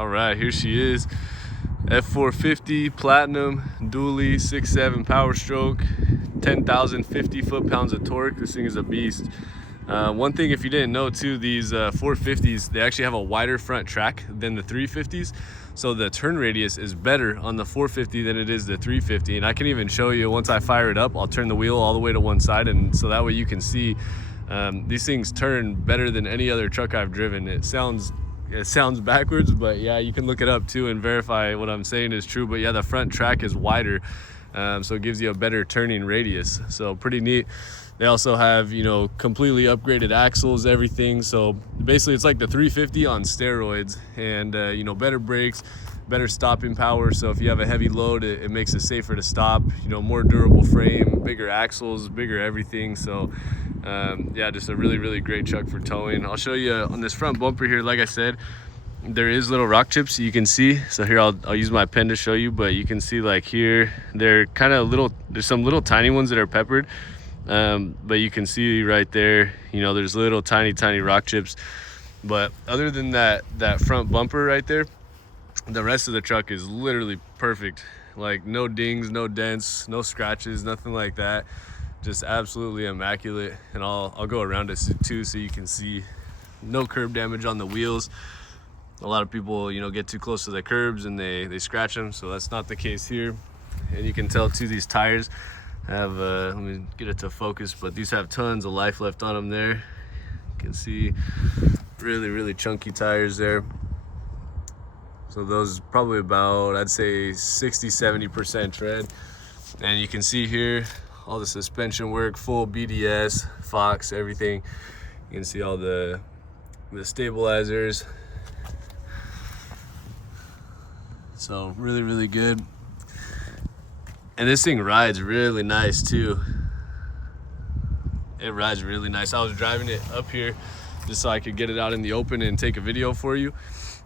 All right, here she is. F-450 Platinum dually 6.7 power stroke, 10,050 foot-pounds of torque. This thing is a beast. One thing, if you didn't know too, these 450s, they actually have a wider front track than the 350s. So the turn radius is better on the 450 than it is the 350. And I can even show you, once I fire it up, I'll turn the wheel all the way to one side, and so that way you can see these things turn better than any other truck I've driven. It sounds backwards, but yeah, you can look it up too and verify what I'm saying is true. But yeah, the front track is wider, so it gives you a better turning radius. So pretty neat. They also have, you know, completely upgraded axles, everything. So basically it's like the 350 on steroids, and you know, better brakes, better stopping power. So if you have a heavy load, it makes it safer to stop, you know, more durable frame, bigger axles, bigger everything. So yeah, just a really great truck for towing. I'll show you on this front bumper here. Like I said, there is little rock chips you can see. So here I'll use my pen to show you, but you can see, like here, they're kind of little, there's some little tiny ones that are peppered, but you can see right there, you know, there's little tiny rock chips. But other than that front bumper right there, the rest of the truck is literally perfect. Like no dings, no dents, no scratches, nothing like that. Just absolutely immaculate. And I'll go around it too so you can see no curb damage on the wheels. A lot of people, you know, get too close to the curbs and they scratch them, so that's not the case here. And you can tell too, these tires have let me get it to focus, but these have tons of life left on them there. You can see really chunky tires there. So those probably about, I'd say 60-70% tread. And you can see here all the suspension work, full BDS, Fox, everything. You can see all the stabilizers. So really good. And this thing rides really nice too. It rides really nice. I was driving it up here just so I could get it out in the open and take a video for you.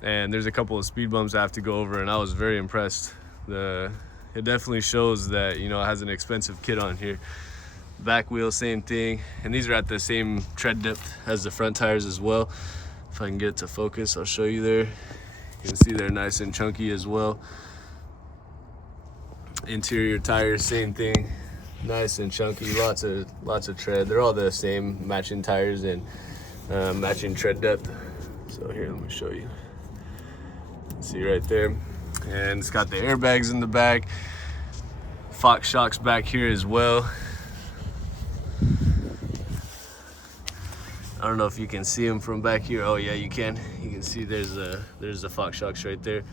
And there's a couple of speed bumps I have to go over, and I was very impressed. It definitely shows that, you know, it has an expensive kit on here. Back wheel, same thing. And these are at the same tread depth as the front tires as well. If I can get it to focus, I'll show you there. You can see they're nice and chunky as well. Interior tires, same thing, nice and chunky, lots of tread. They're all the same, matching tires and matching tread depth. So here, let me show you. See right there. And it's got the airbags in the back, Fox shocks back here as well. I don't know if you can see them from back here. Oh yeah, you can. You can see there's the Fox shocks right there.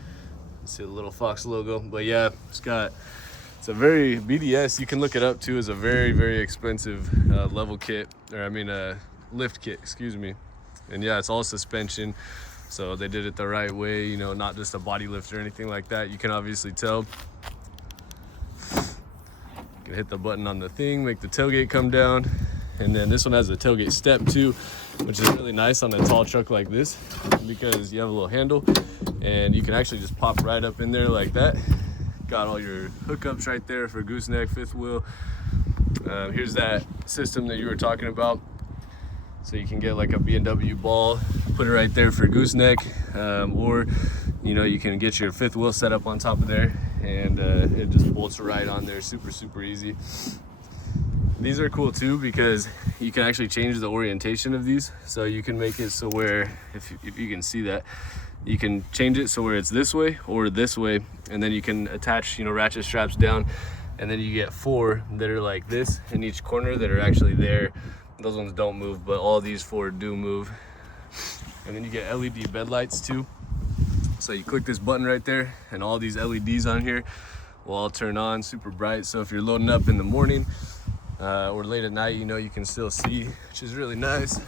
See the little Fox logo. But yeah, it's a very BDS. You can look it up too. Is a very expensive level kit, or I mean lift kit, excuse me. And yeah, it's all suspension. So they did it the right way, you know, not just a body lift or anything like that. You can obviously tell. You can hit the button on the thing, make the tailgate come down. And then this one has a tailgate step too, which is really nice on a tall truck like this, because you have a little handle and you can actually just pop right up in there like that. Got all your hookups right there for gooseneck, fifth wheel. Here's that system that you were talking about. So you can get like a B&W ball, put it right there for gooseneck, or you know, you can get your fifth wheel set up on top of there, and it just bolts right on there, super easy. These are cool too because you can actually change the orientation of these. So you can make it so where, if you can see that, you can change it so where it's this way or this way, and then you can attach, you know, ratchet straps down, and then you get 4 that are like this in each corner that are actually there. Those ones don't move, but all these 4 do move. And then you get LED bed lights too. So you click this button right there, and all these LEDs on here will all turn on, super bright. So if you're loading up in the morning or late at night, you know, you can still see, which is really nice.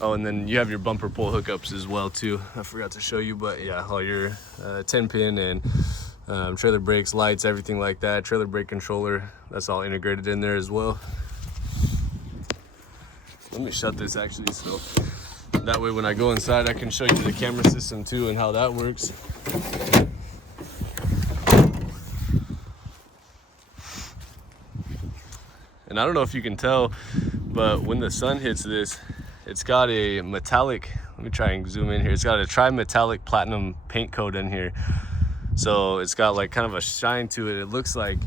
Oh, and then you have your bumper pull hookups as well too. I forgot to show you, but yeah, all your 10-pin and trailer brakes, lights, everything like that. Trailer brake controller, that's all integrated in there as well. Let me shut this actually, so that way when I go inside I can show you the camera system too and how that works. And I don't know if you can tell, but when the sun hits this, It's got a metallic, let me try and zoom in here. It's got a tri-metallic platinum paint coat in here. So it's got like kind of a shine to it. It looks like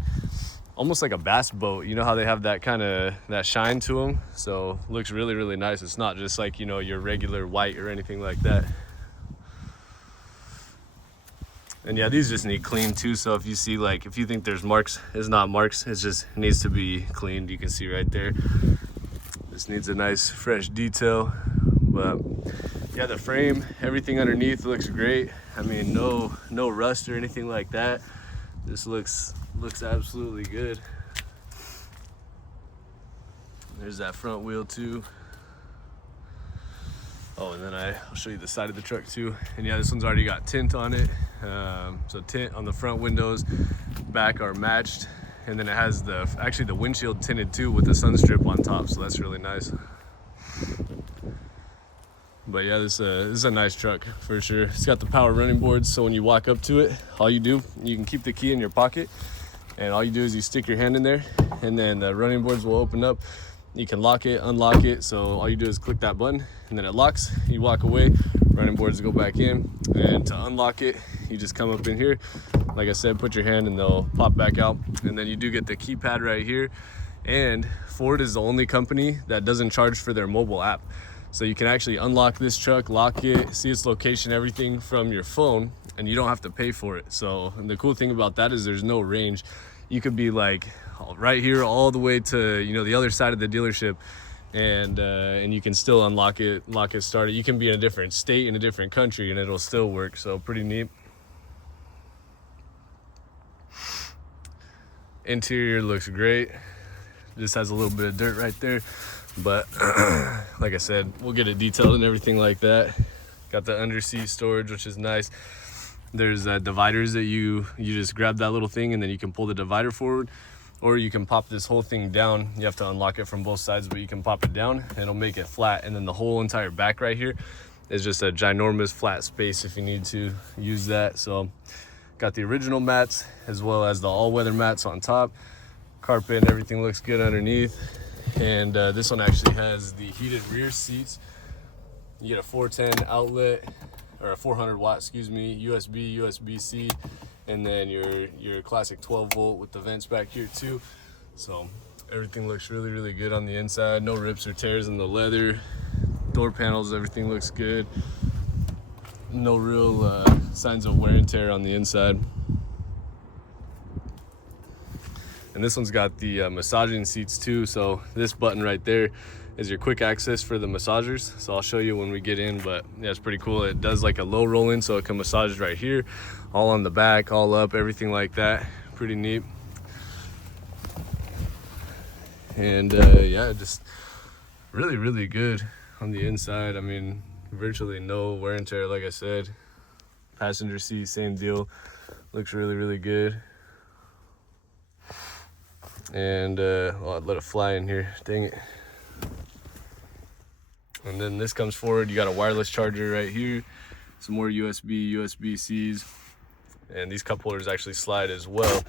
almost like a bass boat. You know how they have that kind of that shine to them? So looks really, really nice. It's not just like, you know, your regular white or anything like that. And yeah, these just need clean too. So if you see, like, if you think there's marks, it's not marks, it's just it needs to be cleaned. You can see right there. This needs a nice fresh detail. But yeah, the frame, everything underneath looks great. I mean, no rust or anything like that. This looks absolutely good. There's that front wheel too. Oh, and then I'll show you the side of the truck too. And yeah, this one's already got tint on it. So tint on the front windows, back are matched. And then it has actually the windshield tinted too with the sun strip on top. So that's really nice. But yeah, this is a nice truck for sure. It's got the power running boards. So when you walk up to it, all you do, you can keep the key in your pocket. And all you do is you stick your hand in there and then the running boards will open up. You can lock it, unlock it. So all you do is click that button and then it locks. You walk away, running boards go back in. And to unlock it, you just come up in here. Like I said, put your hand and they'll pop back out. And then you do get the keypad right here. And Ford is the only company that doesn't charge for their mobile app. So you can actually unlock this truck, lock it, see its location, everything from your phone, and you don't have to pay for it. So, and the cool thing about that is there's no range. You could be like right here all the way to, you know, the other side of the dealership, and you can still unlock it, lock it, start it. You can be in a different state, in a different country, and it'll still work. So pretty neat. Interior looks great. Just has a little bit of dirt right there, but like I said, we'll get it detailed and everything like that. Got the underseat storage, which is nice. There's dividers that you just grab that little thing and then you can pull the divider forward, or you can pop this whole thing down. You have to unlock it from both sides, but you can pop it down and it'll make it flat. And then the whole entire back right here is just a ginormous flat space if you need to use that. So got the original mats as well as the all-weather mats on top. Carpet and everything looks good underneath. And this one actually has the heated rear seats. You get a 410 outlet, or a 400 watt, excuse me, USB, USB-C, and then your classic 12 volt with the vents back here too. So everything looks really, really good on the inside. No rips or tears in the leather. Door panels, everything looks good. No real signs of wear and tear on the inside. And this one's got the massaging seats too. So this button right there is your quick access for the massagers. So I'll show you when we get in, but yeah, it's pretty cool. It does like a low roll in, so it can massage right here, all on the back, all up, everything like that. Pretty neat. And yeah, just really, really good on the inside. I mean, virtually no wear and tear, like I said. Passenger seat, same deal. Looks really, really good. And well, I'd let it fly in here, dang it. And then this comes forward, you got a wireless charger right here, some more USB, USB-Cs, and these cup holders actually slide as well.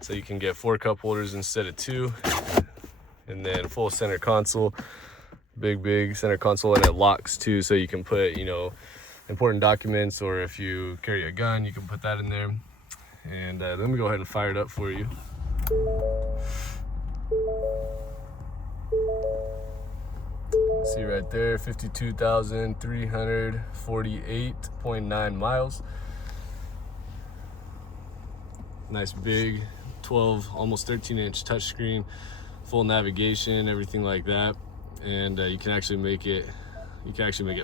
So you can get 4 cup holders instead of 2. And then full center console, big center console, and it locks too, so you can put, you know, important documents, or if you carry a gun, you can put that in there. And let me go ahead and fire it up for you. See right there, 52,348.9 miles. Nice big 12, almost 13-inch touchscreen, full navigation, everything like that. And you can actually make it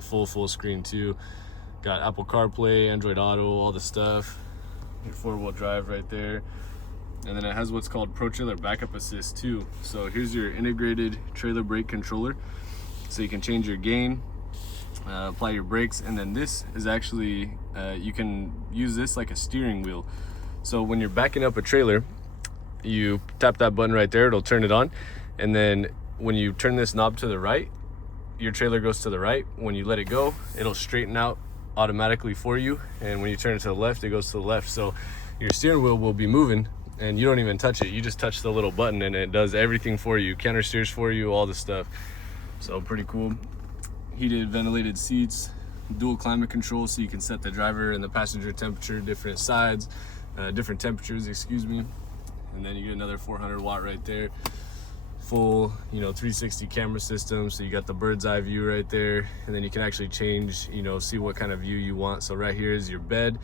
full screen too. Got Apple CarPlay, Android Auto, all the stuff. Your 4-wheel drive right there. And then it has what's called Pro Trailer Backup Assist too. So here's your integrated trailer brake controller. So you can change your gain, apply your brakes, and then this is actually, you can use this like a steering wheel. So when you're backing up a trailer, you tap that button right there, it'll turn it on. And then when you turn this knob to the right, your trailer goes to the right. When you let it go, it'll straighten out automatically for you. And when you turn it to the left, it goes to the left. So your steering wheel will be moving and you don't even touch it. You just touch the little button and it does everything for you. Counter steers for you, all the stuff. So pretty cool. heated ventilated seats, dual climate control, so you can set the driver and the passenger temperature, different sides, different temperatures, excuse me. And then you get another 400 watt right there. Full, 360 camera system, so you got the bird's eye view right there, and then you can actually change, see what kind of view you want. So right here is your bed.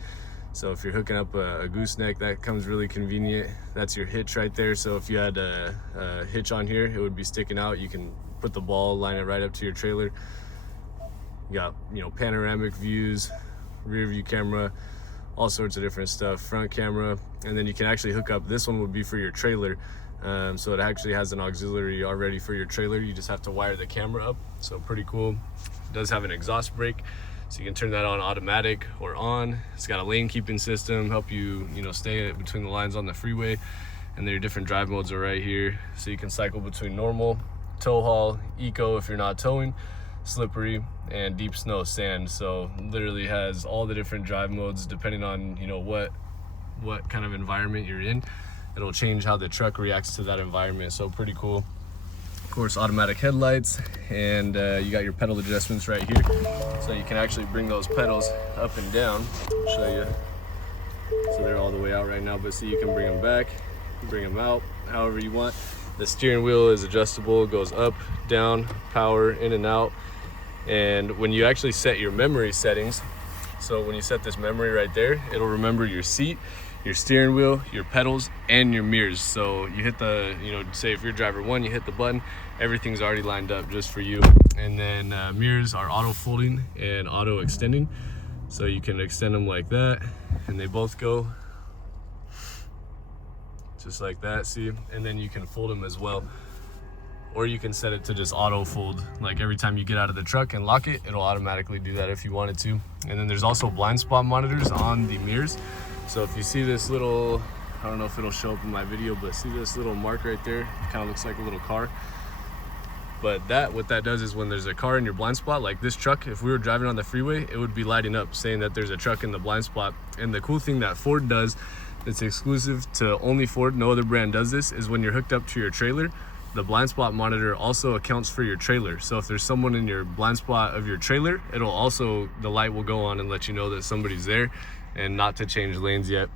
So if you're hooking up a gooseneck, that comes really convenient. That's your hitch right there. So if you had a hitch on here, it would be sticking out. You can put the ball, line it right up to your trailer. You got, panoramic views, rear view camera, all sorts of different stuff, front camera, and then you can actually hook up, this one would be for your trailer. So it actually has an auxiliary already for your trailer. You just have to wire the camera up. So pretty cool. It does have an exhaust brake, so you can turn that on automatic or on. It's got a lane keeping system, help you, stay between the lines on the freeway. And then your different drive modes are right here. So you can cycle between normal, tow haul, eco if you're not towing, slippery, and deep snow, sand. So literally has all the different drive modes depending on, what kind of environment you're in. It'll change how the truck reacts to that environment. So pretty cool. Of course, automatic headlights, and you got your pedal adjustments right here. So you can actually bring those pedals up and down. I'll show you. So they're all the way out right now, but see, you can bring them back, bring them out, however you want. The steering wheel is adjustable, it goes up, down, power, in and out. And when you actually set your memory settings, so when you set this memory right there, it'll remember your seat, your steering wheel, your pedals, and your mirrors. So you hit the, say if you're driver one, you hit the button, everything's already lined up just for you. And then mirrors are auto folding and auto extending. So you can extend them like that, and they both go just like that, see? And then you can fold them as well. Or you can set it to just auto fold. Like every time you get out of the truck and lock it, it'll automatically do that if you wanted to. And then there's also blind spot monitors on the mirrors. So if you see this little, I don't know if it'll show up in my video, but see this little mark right there? It kind of looks like a little car. But what that does is when there's a car in your blind spot, like this truck, if we were driving on the freeway, it would be lighting up saying that there's a truck in the blind spot. And the cool thing that Ford does, that's exclusive to only Ford, no other brand does this, is when you're hooked up to your trailer, the blind spot monitor also accounts for your trailer. So if there's someone in your blind spot of your trailer, it'll also, the light will go on and let you know that somebody's there, and not to change lanes yet.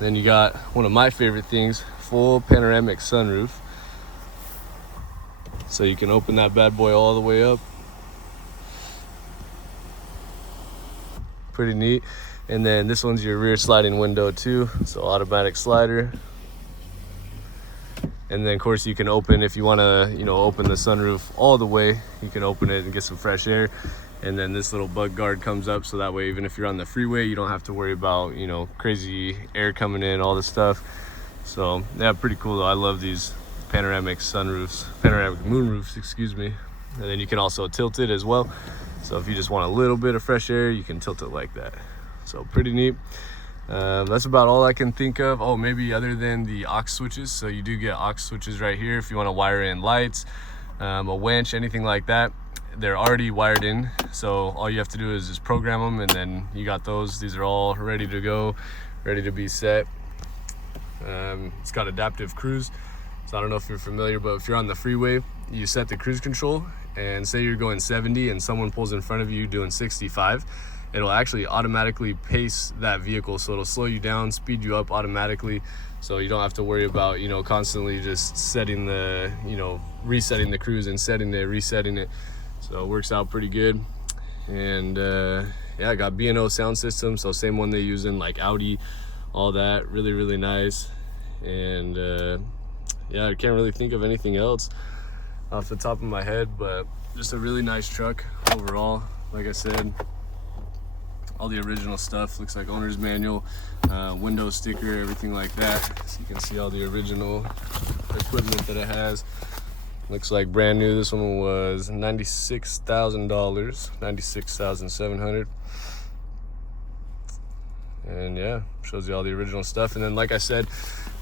Then you got one of my favorite things, full panoramic sunroof. So you can open that bad boy all the way up. Pretty neat. And then this one's your rear sliding window too, so automatic slider. And then of course you can open, if you want to, open the sunroof all the way, you can open it and get some fresh air. And then this little bug guard comes up, so that way even if you're on the freeway, you don't have to worry about, crazy air coming in, all this stuff. So yeah, pretty cool though. I love these panoramic sunroofs, panoramic moonroofs, excuse me. And then you can also tilt it as well. So if you just want a little bit of fresh air, you can tilt it like that. So pretty neat. That's about all I can think of. Oh, maybe other than the aux switches. So you do get aux switches right here if you want to wire in lights, a winch, anything like that. They're already wired in, so all you have to do is just program them, and then you got those. These are all ready to go, ready to be set. It's got adaptive cruise, so I don't know if you're familiar, but if you're on the freeway, you set the cruise control, and say you're going 70 and someone pulls in front of you doing 65, it'll actually automatically pace that vehicle, so it'll slow you down, speed you up automatically, so you don't have to worry about, constantly just setting the, resetting the cruise and setting it, resetting it. So it works out pretty good. And yeah, I got B&O sound system, so same one they use in like Audi, all that. Really nice. And yeah, I can't really think of anything else off the top of my head, but just a really nice truck overall. Like I said, all the original stuff. Looks like owner's manual, window sticker, everything like that. So you can see all the original equipment that it has. Looks like brand new. This one was $96,000, $96,700. And yeah, shows you all the original stuff. And then like I said,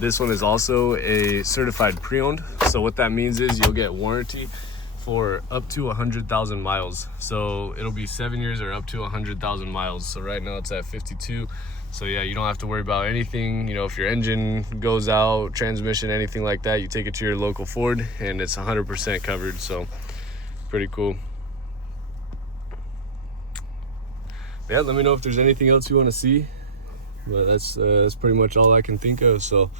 this one is also a certified pre-owned. So what that means is you'll get warranty for up to 100,000 miles. So it'll be 7 years or up to 100,000 miles. So right now it's at 52. So yeah, you don't have to worry about anything. If your engine goes out, transmission, anything like that, you take it to your local Ford and it's 100% covered. So pretty cool. Yeah, let me know if there's anything else you want to see, but that's pretty much all I can think of. So